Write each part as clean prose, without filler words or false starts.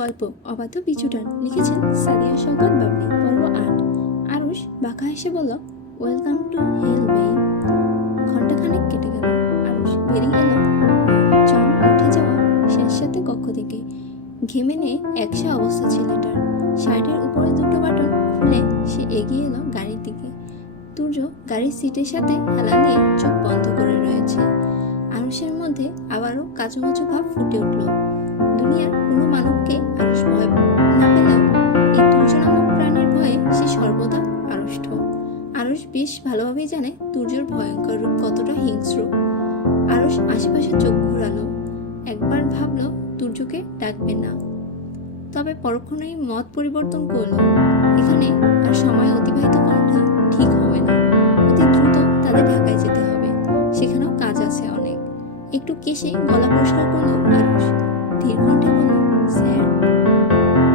গল্প অবাধ্য পিছুটান লিখেছেন সাদিয়া শওকত বাবলি। পর্ব 8। আরুষ বাঁকা হেসে বলল, ওয়েলকাম টু হেল বেই। ঘণ্টাখানেক কেটে গেল। আরুষ বেরিয়ে এলো চম উঠে যাওয়া স্যাঁতস্যাঁতে কক্ষ থেকে। ঘেমে নিয়ে একসা অবস্থা ছেলেটার। শার্টের উপরে দুটো বাটন খুলে সে এগিয়ে এলো গাড়ির দিকে। তুর্য গাড়ির সিটের সাথে হেলা দিয়ে চোখ বন্ধ করে রয়েছে। আরুষের মধ্যে আবারও কাচুমাচু ভাব ফুটে উঠল। দুনিয়ার কোনো মানবকে আরুষ ভয় না পেলেও এই তুর্য নামক প্রাণীর ভয়ে সে সর্বদা আড়ষ্ট। আরুষ বেশ ভালোভাবেই জানে তুর্যর ভয়ঙ্কর রূপ কতটা হিংস্র। আরুষ আশেপাশে চোখ ঘোরালো। একবার ভাবলো তুর্যকে ডাকবে না, তবে পরক্ষণেই মত পরিবর্তন করলো। এখানে আর সময় অতিবাহিত করাটা ঠিক হবে না। অতি দ্রুত তাদের ঢাকায় যেতে হবে, সেখানেও কাজ আছে অনেক। একটু কেশে গলা পরিষ্কার করলো আরুষ। ধীর কণ্ঠে বলল, স্যার।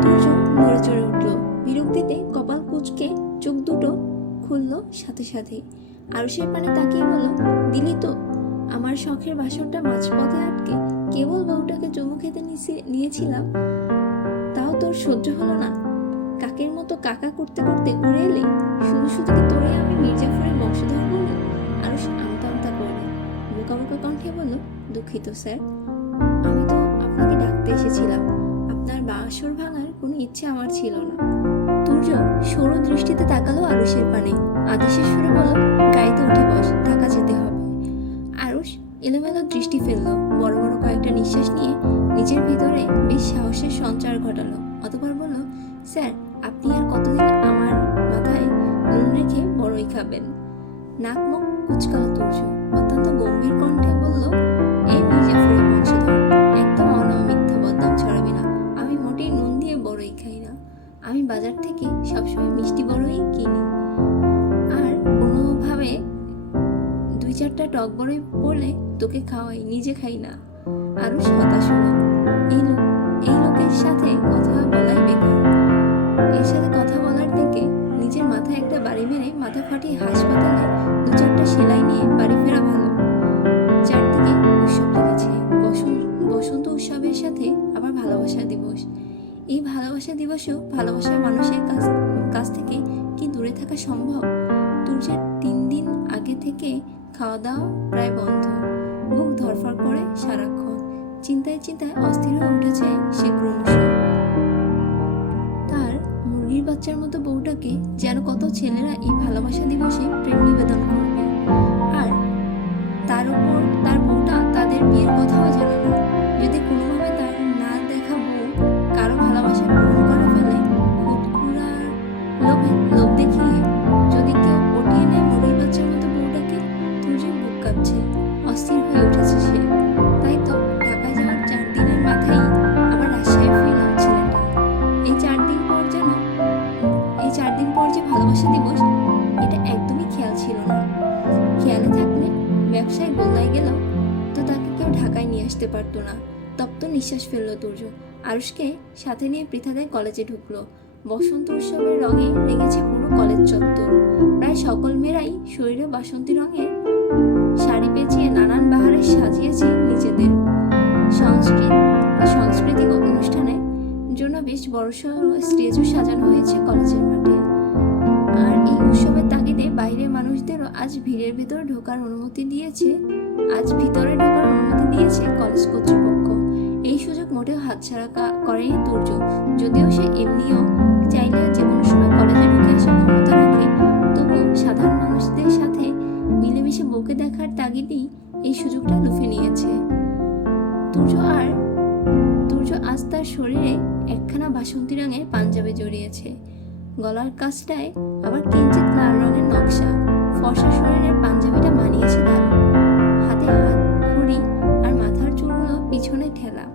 তুর্য নড়ে চড়ে উঠল। বিরক্তিতে কপাল কুঁচকে চোখ দুটো খুলল সাথে সাথে। আরুষের পানে তাকিয়ে বলল, দিলি তো আমার শখের বাসরটা মাঝপথে আটকে। কেবল বউটাকে চুমু খেতে নিয়েছিলাম, তাও তোর সহ্য হলো না? কাকের মতো কাকা করতে করতে উড়ে এলি। শুধু শুধু কি তোরে আমি মির্জাফরের বংশধর বলি? আরুষ আমতা আমতা করল। বোকা বোকা কণ্ঠে বলল, দুঃখিত স্যার, আমি তো আপনাকে ডাকতে এসেছিলাম। আপনার বাসর ভাঙার কোনো ইচ্ছে আমার ছিল না। তুর্য সরু দৃষ্টিতে তাকালো আরুষের পানে। আদেশের সুরে বলল, গাড়িতে উঠে বস, ঢাকা যেতে হবে। আরুষ এলোমেলো দৃষ্টি ফেলল। বড় বড় কয়েকটা নিঃশ্বাস নিয়ে নিজের ভিতরে বেশ সাহসের সঞ্চার ঘটালো। অতঃপর বলল, স্যার, আপনি আর কতদিন আমার মাথায় নুন রেখে বড়ই খাবেন? নাক মুখ কুচকালো তুর্য। অত্যন্ত গম্ভীর কণ্ঠে বলল, এই মির্জাফরের বংশধর, একদম মিথ্যা বদনাম ছড়াবি না। আমি মোটেই নুন দিয়ে বড়ই খাই না। আমি বাজার থেকে সবসময় মিষ্টি বড়ই কিনি, আর কোনোভাবে 2-4টা টক বড়ই পড়লে তোকে খাওয়াই, নিজে খাই না। আরুষ হতাশ হলো। এই লোকের সাথে কথা বলাই বেকার। এর সাথে কথা বলার থেকে নিজের মাথায় একটা বাড়ি মেরে মাথা ফাটিয়ে হাসপাতালে 2-4টা সেলাই নিয়ে বাড়ি ফেরা ভালো। চারদিকে উৎসব লেগেছে। বসন্ত উৎসবের সাথে আবার ভালোবাসা দিবস। এই ভালোবাসা দিবসেও ভালোবাসার মানুষের কাছ থেকে কি দূরে থাকা সম্ভব? তুর্যের 3 দিন আগে থেকে খাওয়া দাওয়া প্রায় বন্ধ। বুক ধরফর করে সারাক্ষণ। চিন্তায় চিন্তায় অস্থির হয়ে উঠেছে সে ক্রমশ। তার মুরগির বাচ্চার মতো বউটাকে যেন কত ছেলেরা এই ভালোবাসা দিবসে প্রেম নিবেদন করবে, আর তার উপর তার বউটা তাদের বিয়ের কথাও জানে না। যদি কোনোভাবে তার না দেখা বউ কারো ভালোবাসা পূরণ করে ফেলে, হুটকুড়ার লোভ দেখিয়ে যদি কেউ পটিয়ে নেয় মুরগির বাচ্চার মতো বউটাকে, তুর্যের বুক কাঁপছে। অস্থির হয়ে উঠেছে সে। তাই তো ঢাকায় যাওয়ার 4 দিনের মাথায় আবার রাজশাহী ফিরল ছেলেটা। এই 4 দিন পর যে ভালোবাসা দিবস, এটা একদমই খেয়াল ছিল না। খেয়ালে থাকলে ব্যবসায় গোল্লায় গেল তো তাকে কেউ ঢাকায় নিয়ে আসতে পারতো না। তপ্ত নিঃশ্বাস ফেললো তুর্য। আরুষকে সাথে নিয়ে পৃথাদের কলেজে ঢুকলো। বসন্ত উৎসবের রঙে রেগেছে পুরো কলেজ চত্বর। প্রায় সকল মেয়েরাই শরীরে বাসন্তী রঙের শাড়ি পেঁচিয়ে নানান বাহারে সাজিয়েছে নিজেদের। সাংস্কৃতিক অনুষ্ঠানের জন্য বেশ বড়সড় স্টেজও সাজানো হয়েছে কলেজের মাঠে। আর এই উৎসবের তাগিদে বাইরের মানুষদেরও আজ ভিতরে ঢোকার অনুমতি দিয়েছে কলেজ কর্তৃপক্ষ। এই সুযোগ মোটেও হাতছাড়া করেনি তুর্য। যদিও সে এমনিও চাইলে যে কোনো সময় কলেজে ঢুকে আসার ক্ষমতা রাখে, তবু সাধারণ মানুষদের সাথে মিলেমিশে বউকে দেখার তাগিদেই এই সুযোগটা লুফে নিয়েছে। তুর্য আজ তার শরীরে একখানা বাসন্তী রঙের পাঞ্জাবি জড়িয়েছে। গলার কাছটায় আবার কিঞ্চিৎ লাল রঙের নকশা। ফর্সা শরীরের পাঞ্জাবিটা মানিয়েছে তার। হাতে ঘড়ি আর মাথার চুলগুলো পিছনে ঠেলা।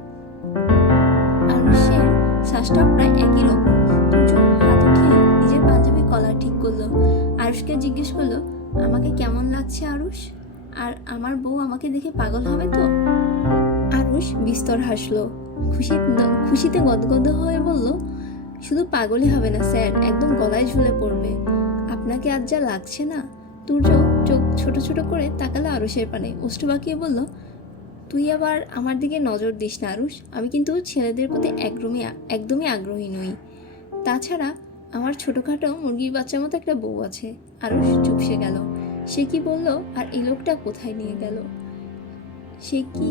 আরুষের শ্বাসটা প্রায় একই রকম। তুর্য হাত উঠিয়ে নিজের পাঞ্জাবি কলার ঠিক করলো। আরুষকে জিজ্ঞেস করলো, আমাকে কেমন লাগছে আরুষ? আর আমার বউ আমাকে দেখে পাগল হবে তো? আরুষ বিস্তর হাসলো। খুশিতে গদগদ হয়ে বলল, শুধু পাগলই হবে না স্যার, একদম গলায় ঝুলে পড়বে। আপনাকে আজ যা লাগছে না। তুর্য চোখ ছোট ছোট করে তাকালো আরুষের পানে। ওষ্ঠ বাঁকিয়ে বলল, তুই আবার আমার দিকে নজর দিস না আরুষ, আমি কিন্তু ছেলেদের প্রতি একদমই আগ্রহী নই। তাছাড়া আমার ছোটোখাটো মুরগির বাচ্চার মতো একটা বউ আছে। আরুষ চুপসে গেল। সে কি বলল আর এই লোকটা কোথায় নিয়ে গেল? সে কি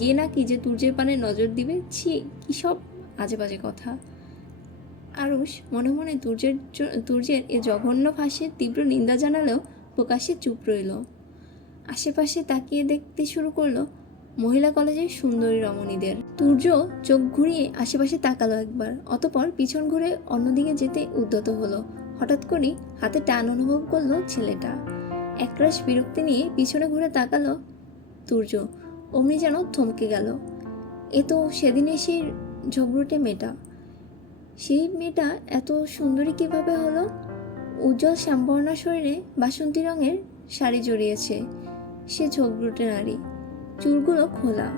গে নাকি যে তুর্যের পানে নজর দিবে? ছি, কি সব আজে বাজে কথা। আরুষ মনে মনে তুর্যের এ জঘন্য ফাঁসের তীব্র নিন্দা জানালেও প্রকাশ্যে চুপ রইল। আশেপাশে তাকিয়ে দেখতে শুরু করলো মহিলা কলেজের সুন্দরী রমণীদের। তুর্য চোখ ঘুরিয়ে আশেপাশে তাকালো একবার, অতপর পিছন ঘুরে অন্যদিকে যেতে উদ্যত হলো। হঠাৎ করেই হাতে টান অনুভব করলো ছেলেটা। একরাশ বিরক্তি নিয়ে পিছনে ঘুরে তাকালো তুর্য। অমনি যেন থমকে গেল। এ তো সেদিনে সেই ঝগড়ুটে মেয়েটা। সেই মেয়েটা এত সুন্দরী কিভাবে হলো? উজ্জ্বল শ্যামবর্ণা শরীরে বাসন্তী রঙের শাড়ি জড়িয়েছে সে ঝগড়ুটে নারী। চুলগুলো খোলা,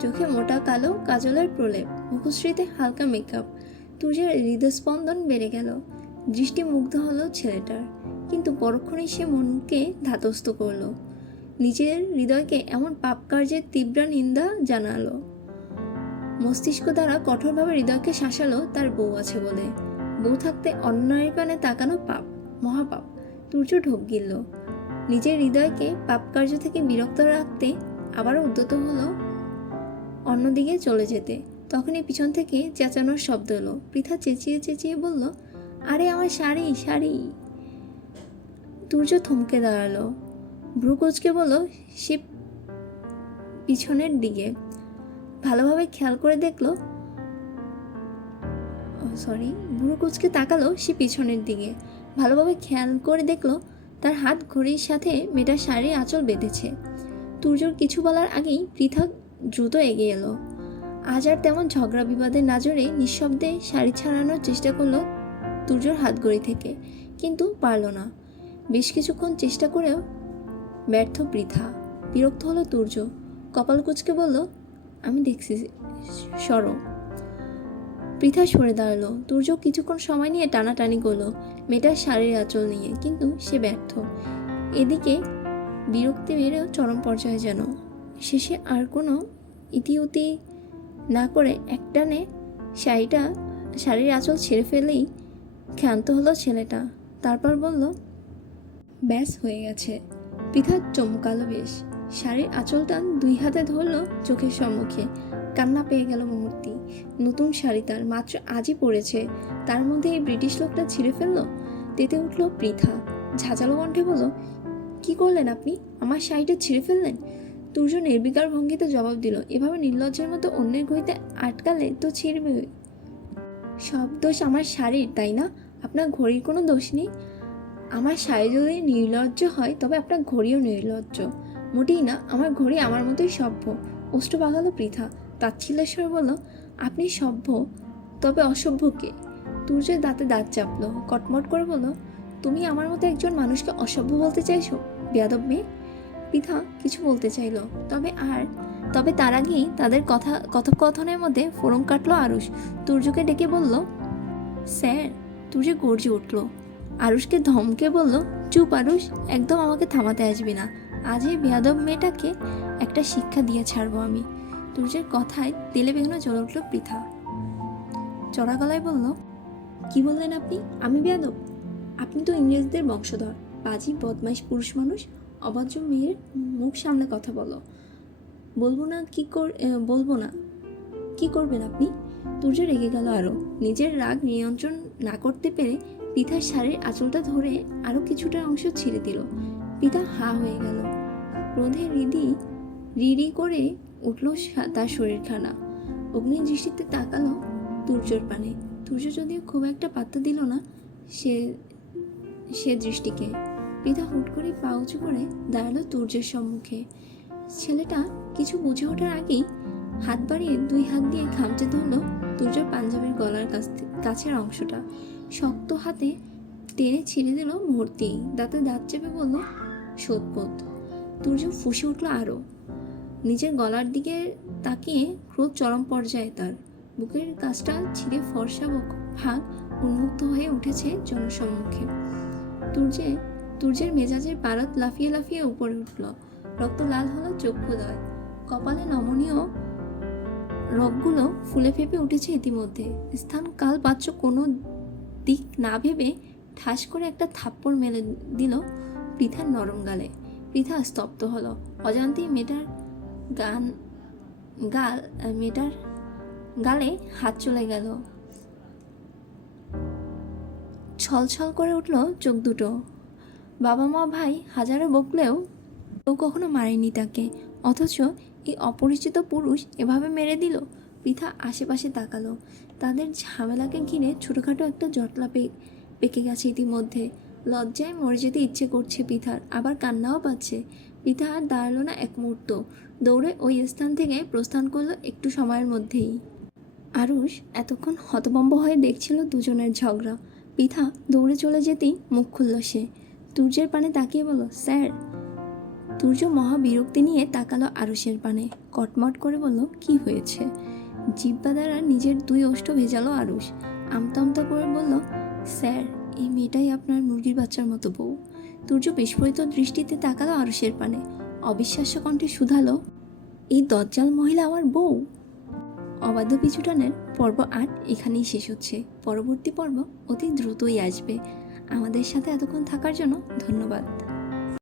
চোখে মোটা কালো কাজলের প্রলেপ, মুখশ্রীতে হালকা মেকআপ। তুর্যের হৃদস্পন্দন বেড়ে গেল। দৃষ্টি মুগ্ধ হলো ছেলেটার, কিন্তু পরক্ষণেই সে মনকে ধাতস্থ করলো। নিজের হৃদয়কে এমন পাপ কার্যের তীব্র নিন্দা জানালো। মস্তিষ্ক দ্বারা কঠোরভাবে হৃদয়কে শাসালো তার বউ আছে বলে। বউ থাকতে অন্য নারীর পানে তাকানো পাপ, মহাপাপ। তুর্য ঢোক গিলল। নিজের হৃদয়কে পাপ কার্য থেকে বিরক্ত রাখতে আবারও উদ্যত হলো অন্যদিকে চলে যেতে। তখনই পিছন থেকে চেঁচানোর শব্দ এলো। পৃথা চেঁচিয়ে চেঁচিয়ে বলল, আরে আমার শাড়ি শাড়ি। তুর্য থমকে দাঁড়ালো। ভ্রু কুঁচকে বলল সে পিছনের দিকে। ভালোভাবে খেয়াল করে দেখলো ভ্রু কুঁচকে তাকালো সে পিছনের দিকে। ভালোভাবে খেয়াল করে দেখলো তার হাত ঘড়ির সাথে মেয়েটার শাড়ির আঁচল বেঁধেছে। তুর্যর কিছু বলার আগেই পৃথক দ্রুত এগিয়ে এলো। আজ আর তেমন ঝগড়া বিবাদে না জড়ে নিঃশব্দে শাড়ি ছাড়ানোর চেষ্টা করলো তুর্যর হাতঘড়ি থেকে, কিন্তু পারল না। বেশ কিছুক্ষণ চেষ্টা করেও ব্যর্থ পৃথা। বিরক্ত হলো তুর্য। কপাল কুঁচকে বলল, আমি দেখছি, সরো। পৃথা সরে দাঁড়ালো। তুর্য কিছুক্ষণ সময় নিয়ে টানাটানি করলো মেয়েটার শাড়ির আঁচল নিয়ে, কিন্তু সে ব্যর্থ। এদিকে বিরক্তি বেড়েও চরম পর্যায়ে যেন। শেষে আর কোনো ইতিউতি না করে একটানে শাড়ির আঁচল ছেড়ে ফেলেই ক্ষান্ত হলো ছেলেটা। তারপর বলল, ব্যাস হয়ে গেছে। পৃথা চমকালো বেশ। শাড়ির আঁচলটা দুই হাতে ধরলো চোখের সম্মুখে। কান্না পেয়ে গেল মুহূর্তে। নতুন শাড়ি তার, মাত্র আজই পরেছে, তার মধ্যে এই ব্রিটিশ লোকটা ছিঁড়ে ফেললো। তেতে উঠল পৃথা। ঝাঁঝালো কণ্ঠে বলল, কি করলেন আপনি? আমার শাড়িটা ছিঁড়ে ফেললেন? তুর্য নির্বিকার ভঙ্গিতে জবাব দিল, এভাবে নির্লজ্জের মতো অন্যের ঘড়িতে আটকালে তো ছিঁড়বে। সব দোষ আমার শাড়ির, তাই না? আপনার ঘড়ির কোনো দোষ নেই। আমার শাড়ি যদি নির্লজ্জ হয় তবে আপনার ঘড়িও নির্লজ্জ। মোটেই না, আমার ঘড়ি আমার মতোই সভ্য। ওষ্ঠ বাগালো পৃথা। তাচ্ছিল্যেশ্বর বলল, আপনি সভ্য, তবে অসভ্য কে? তুর্যের দাঁতে দাঁত চাপলো। কটমট করে বলল, তুমি আমার মতো একজন মানুষকে অসভ্য বলতে চাইছো, বেয়াদব মেয়ে? পৃথা কিছু বলতে চাইল, তবে তার আগেই তাদের কথোপকথনের মধ্যে ফোড়ন কাটলো আরুষ। তুর্যকে ডেকে বলল, স্যার। তুর্য গর্জে উঠল। আরুষকে ধমকে বলল, চুপ আরুষ, একদম আমাকে থামাতে আসবি না। আজ এই বেয়াদব মেয়েটাকে একটা শিক্ষা দিয়ে ছাড়বো আমি। তুর্যের কথায় তেলে বেগুনে জ্বলে উঠল পৃথা। চড়া গলায় বলল, কি বললেন আপনি? আমি বেয়াদব? আপনি তো ইংরেজদের বংশধর, পাজি বদমাইশ পুরুষ মানুষ। অভদ্র মেয়ের মুখ সামনে কথা বলো। বলবো না কি করবেন আপনি? তুর্য রেগে গেল আরো। নিজের রাগ নিয়ন্ত্রণ না করতে পেরে পৃথার শাড়ির আঁচলটা ধরে আরো কিছুটা অংশ ছিঁড়ে দিল। পৃথা হা হয়ে গেল। ক্রোধে রিরি করে উঠল তার শরীরখানা। অগ্নি দৃষ্টিতে তাকালো তুর্যর পানে। তুর্য যদিও খুব একটা পাত্তা দিল না সে দৃষ্টিকে। পৃথা হুট করে পা উঁচু করে দাঁড়ালো তুর্যের সম্মুখে। ছেলেটা কিছু বুঝে ওঠার আগেই হাত বাড়িয়ে দুই হাত দিয়ে খামচে ধরল তুর্যর পাঞ্জাবির গলার কাছের অংশটা। শক্ত হাতে টেনে ছিঁড়ে দিল মুহূর্তেই। দাঁতে দাঁত চেপে বলল, সোদবোধ। তুর্য ফুঁসে উঠল আরো। নিজের গলার দিকে তাকিয়ে ক্রোধ চরম পর্যায়ে তার। বুকের কাছটা ছিঁড়ে ফর্সা ভাগ উন্মুক্ত হয়ে উঠেছে জনসম্মুখে। তুর্যের মেজাজের পারদ লাফিয়ে লাফিয়ে উপরে উঠল। রক্ত লাল হলো চক্ষুদয়। কপালে নমনীয় রগগুলো ফুলে ফেপে উঠেছে ইতিমধ্যে। স্থান কাল পাত্র কোনো দিক না ভেবে ঠাস করে একটা থাপ্পড় মেলে দিল পৃথার নরম গালে। পৃথা স্তব্ধ হলো। অজান্তেই মেয়েটার গালে হাত চলে গেল। ছলছল করে উঠল চোখ দুটো। বাবা মা ভাই হাজারো বকলেও কেউ কখনো মারেনি তাকে, অথচ এই অপরিচিত পুরুষ এভাবে মেরে দিল। পৃথা আশেপাশে তাকালো। তাদের ঝামেলাকে ঘিরে ছোটোখাটো একটা জটলা পেকে গেছে ইতিমধ্যে। লজ্জায় মরে যেতে ইচ্ছে করছে পৃথার, আবার কান্নাও পাচ্ছে। পৃথা আর দাঁড়ালো না এক মুহূর্ত, দৌড়ে ওই স্থান থেকে প্রস্থান করলো একটু সময়ের মধ্যেই। আরুষ এতক্ষণ হতভম্ব হয়ে দেখছিল দুজনের ঝগড়া। পৃথা দৌড়ে চলে যেতেই মুখ খুলল সে। তুর্যের পানে তাকিয়ে বলল, স্যার। তুর্য মহা বিরক্তি নিয়ে তাকালো আরুষের পানে, কটমট করে বলল, কি হয়েছে? জিহ্বা দ্বারা নিজের দুই ওষ্ঠ ভেজালো আরুষ। আমতা আমতা করে বলল, স্যার, এই মেয়েটাই আপনার মুরগির বাচ্চার মতো বউ। তুর্য বিস্ফোরিত দৃষ্টিতে তাকালো আরুষের পানে, অবিশ্বাস্য কণ্ঠে শুধালো, এই দজ্জাল মহিলা আমার বউ? অবাধ্য পিছুটানের পর্ব 8 এখানেই শেষ হচ্ছে। পরবর্তী পর্ব অতি দ্রুতই আসবে। আমাদের সাথে এতক্ষণ থাকার জন্য ধন্যবাদ।